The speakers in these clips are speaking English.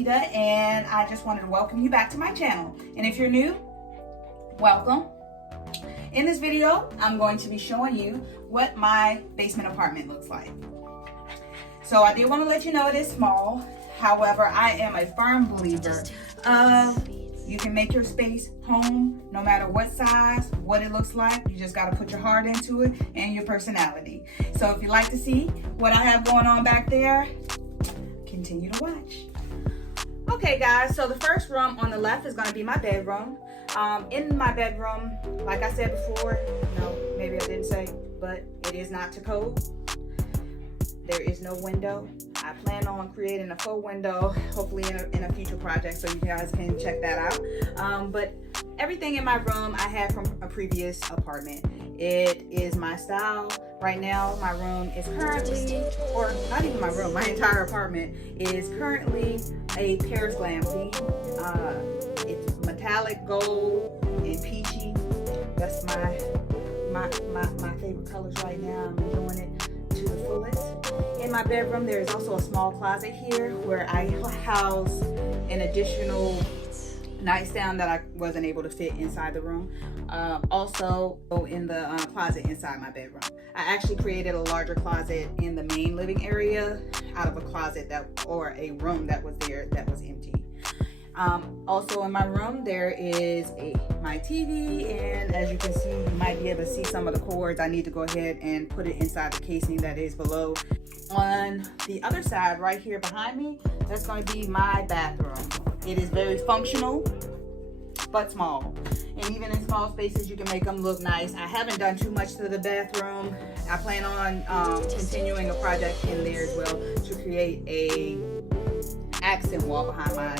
Nikita, and I just wanted to welcome you back to my channel. And if you're new, welcome. In this video, I'm going to be showing you what my basement apartment looks like. So I did want to let you know it is small. However, I am a firm believer of you can make your space home no matter what size, what it looks like. You just got to put your heart into it and your personality. So if you'd like to see what I have going on back there, continue to watch. Okay guys, so the first room on the left is going to be my bedroom. In my bedroom, like I said before, no, maybe I didn't say, but it is not to code. There is no window. I plan on creating a faux window, hopefully in a future project, so you guys can check that out. But everything in my room I had from a previous apartment. It is my style. Right now, my room is currently, or not even my room, my entire apartment is currently a Paris Glam theme. It's metallic gold and peachy. That's my favorite colors right now. I'm enjoying it to the fullest. In my bedroom, there is also a small closet here where I house an additional nightstand that I wasn't able to fit inside the room. Also in the closet inside my bedroom. I actually created a larger closet in the main living area out of a closet or a room that was there that was empty. Also in my room there is my TV, and as you can see, you might be able to see some of the cords. I need to go ahead and put it inside the casing that is below. On the other side right here behind me, that's going to be my bathroom. It is very functional but small, and even in small spaces you can make them look nice. I haven't done too much to the bathroom. I plan on continuing a project in there as well to create a accent wall behind my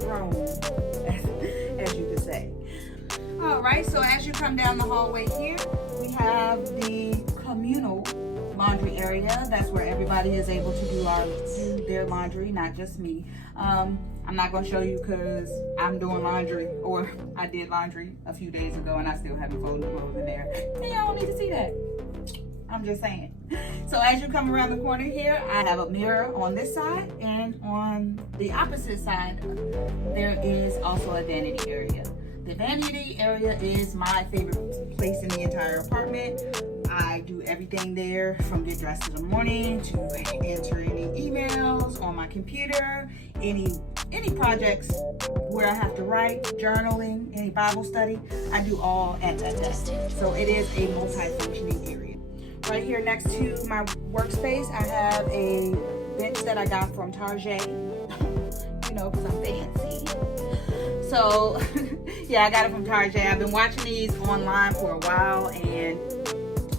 throne, as you could say. All right, so as you come down the hallway here, we have the communal laundry area. That's where everybody is able to do their laundry, not just me. I'm not going to show you because I'm doing laundry, or I did laundry a few days ago and I still haven't folded clothes in there. And y'all don't need to see that. I'm just saying. So as you come around the corner here, I have a mirror on this side, and on the opposite side there is also a vanity area. The vanity area is my favorite place in the entire apartment. I do everything there, from get dressed in the morning to answer any emails on my computer, any projects where I have to write, journaling, any Bible study. I do all at that desk. So it is a multi-functioning area. Right here next to my workspace, I have a bench that I got from Target, you know, because I'm fancy. So yeah, I got it from Target. I've been watching these online for a while, and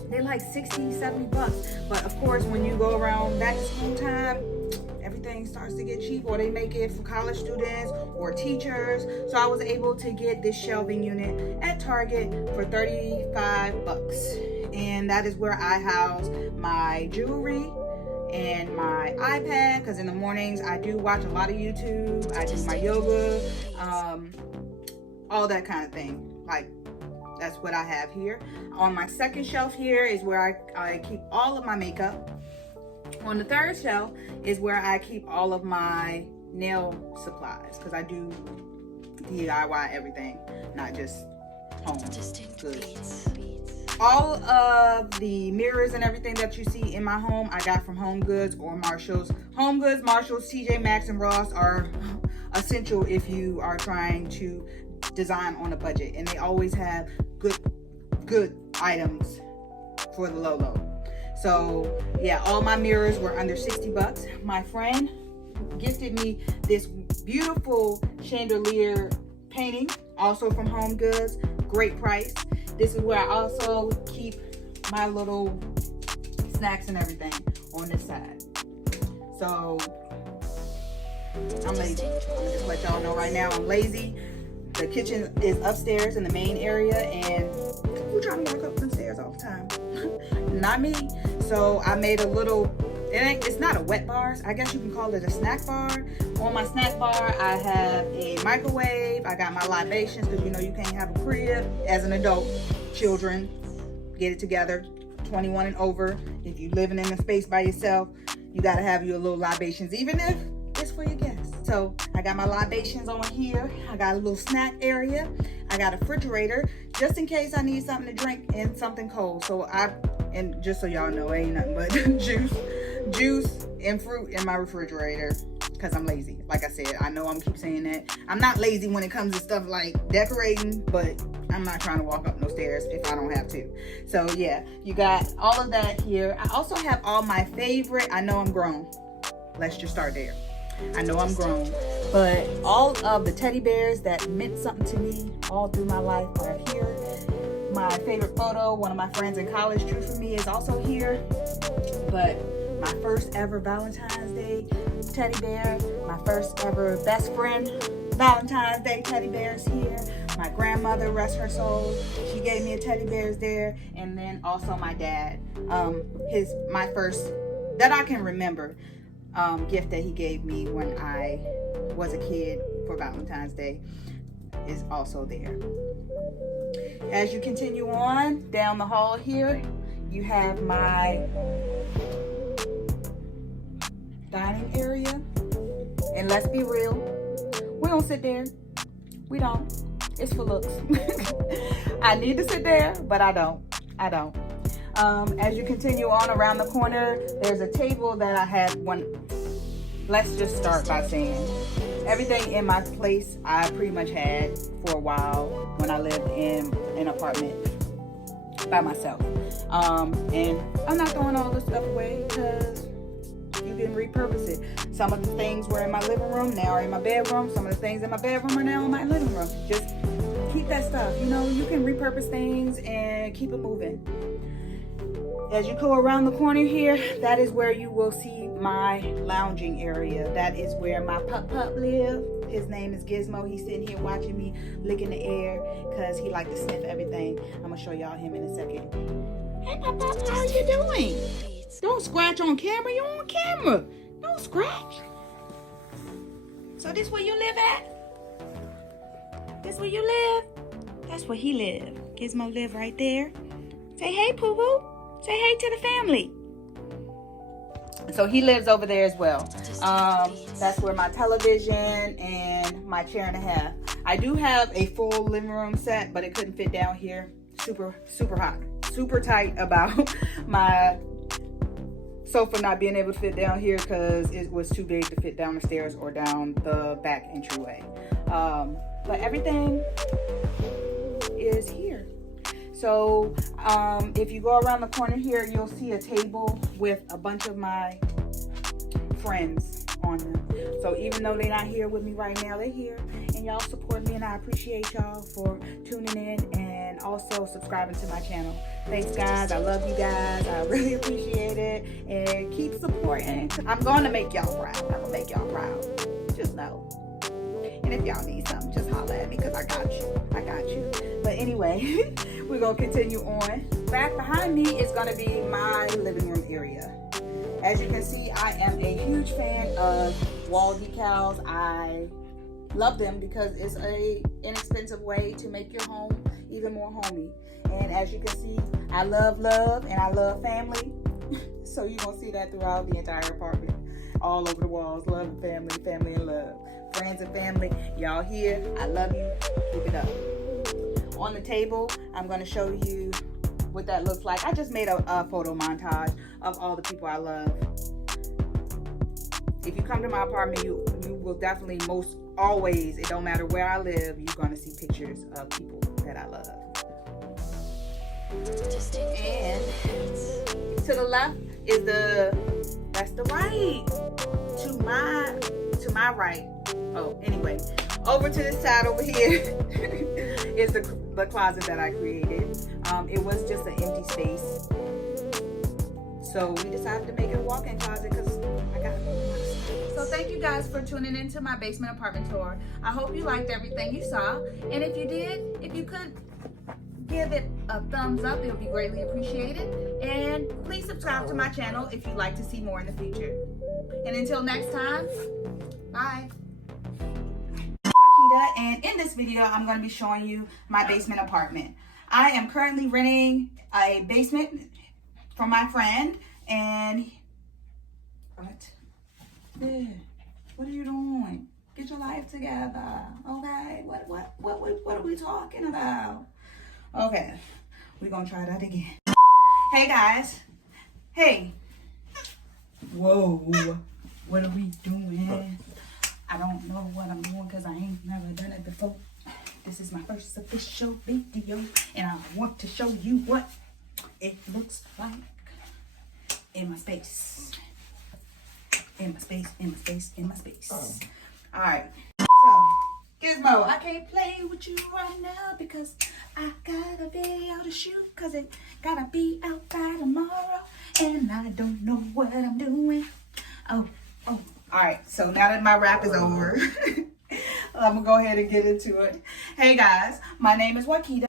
they're like 60, 70 bucks. But of course, when you go around back to school time, everything starts to get cheap, or they make it for college students or teachers. So I was able to get this shelving unit at Target for 35 bucks. And that is where I house my jewelry and my iPad, because in the mornings I do watch a lot of YouTube. I do my yoga, all that kind of thing. Like, that's what I have here. On my second shelf here is where I keep all of my makeup. On the third shelf is where I keep all of my nail supplies, because I do DIY everything, not just home goods. All of the mirrors and everything that you see in my home, I got from Home Goods or Marshalls. Home Goods, Marshalls, TJ Maxx, and Ross are essential if you are trying to design on a budget, and they always have good items for the low. So yeah, all my mirrors were under 60 bucks. My friend gifted me this beautiful chandelier painting, also from Home Goods. Great price. This is where I also keep my little snacks and everything on this side. So I'm lazy. I'm gonna just let y'all know right now I'm lazy. The kitchen is upstairs in the main area, and who's trying to walk up the stairs all the time? Not me. So I made a little, it's not a wet bar, I guess you can call it a snack bar. On my snack bar I have a microwave. I got my libations, because you know you can't have a crib as an adult. Children, get it together. 21 and over. If you're living in a space by yourself, you gotta have your little libations, even if it's for your guests. So I got my libations on here. I got a little snack area. I got a refrigerator just in case I need something to drink and something cold. So and just so y'all know, ain't nothing but juice and fruit in my refrigerator because I'm lazy. Like I said, I know I'm keep saying that. I'm not lazy when it comes to stuff like decorating, but I'm not trying to walk up no stairs if I don't have to. So yeah, you got all of that here. I also have all my favorite, I know I'm grown. Let's just start there. I know I'm grown, but all of the teddy bears that meant something to me all through my life are here. My favorite photo, one of my friends in college drew for me, is also here. But my first ever Valentine's Day teddy bear, my first ever best friend Valentine's Day teddy bear is here. My grandmother, rest her soul, she gave me a teddy bear is there. And then also my dad, my first, that I can remember, gift that he gave me when I was a kid for Valentine's Day is also there. As you continue on down the hall here, you have my dining area. And let's be real, we don't sit there. We don't. It's for looks. I need to sit there, but I don't. As you continue on around the corner, there's a table that I had one. Let's just start by saying everything in my place I pretty much had for a while when I lived in an apartment by myself. And I'm not throwing all this stuff away because you can repurpose it. Some of the things were in my living room, now are in my bedroom. Some of the things in my bedroom are now in my living room. Just keep that stuff. You know, you can repurpose things and keep it moving. As you go around the corner here, that is where you will see my lounging area. That is where my pup live. His name is Gizmo. He's sitting here watching me licking the air because he likes to sniff everything. I'm going to show y'all him in a second. Hey, my pup, how are you doing? Don't scratch on camera. You're on camera. Don't scratch. So this where you live at? This where you live? That's where he live. Gizmo live right there. Say hey, Poo-Poo. Say hey to the family. So he lives over there as well. That's where my television and my chair and a half. I do have a full living room set, but it couldn't fit down here. Super hot. Super tight about my sofa not being able to fit down here because it was too big to fit down the stairs or down the back entryway. But everything is here. So if you go around the corner here, you'll see a table with a bunch of my friends on them. So even though they're not here with me right now, they're here. And y'all support me, and I appreciate y'all for tuning in and also subscribing to my channel. Thanks, guys. I love you guys. I really appreciate it. And keep supporting. I'm going to make y'all proud. I'm going to make y'all proud. Just know. And if y'all need something, just holler at me because I got you. I got you. But anyway, we're going to continue on. Back behind me is going to be my living room area. As you can see, I am a huge fan of wall decals. I love them because it's a inexpensive way to make your home even more homey. And as you can see, I love and I love family. So you're going to see that throughout the entire apartment. All over the walls, love and family, family and love. Friends and family, y'all here, I love you, keep it up. On the table, I'm going to show you what that looks like. I just made a photo montage of all the people I love. If you come to my apartment, you will definitely most always, it don't matter where I live, you're going to see pictures of people that I love. And to the left is that's the right. To my right. Oh, anyway, over to the side over here is the closet that I created. It was just an empty space, so we decided to make it a walk-in closet because I got it. So thank you guys for tuning into my basement apartment tour. I hope you liked everything you saw, and if you did, if you could give it a thumbs up, it would be greatly appreciated. And please subscribe to my channel if you'd like to see more in the future. And until next time, bye. And in this video, I'm going to be showing you my basement apartment. I am currently renting a basement from my friend, and What? Yeah. What are you doing? Get your life together. Okay. What are we talking about? Okay. We're gonna try that again. Hey guys. Hey. Whoa. What are we doing? I don't know what I'm doing because I ain't never done it before. This is my first official video, and I want to show you what it looks like in my space. In my space, in my space, in my space. Alright. So, Gizmo, I can't play with you right now because I got a video to shoot because it gotta be out by tomorrow, and I don't know what I'm doing. Oh. Alright, so now that my rap is over, I'm gonna go ahead and get into it. Hey guys, my name is Wakita.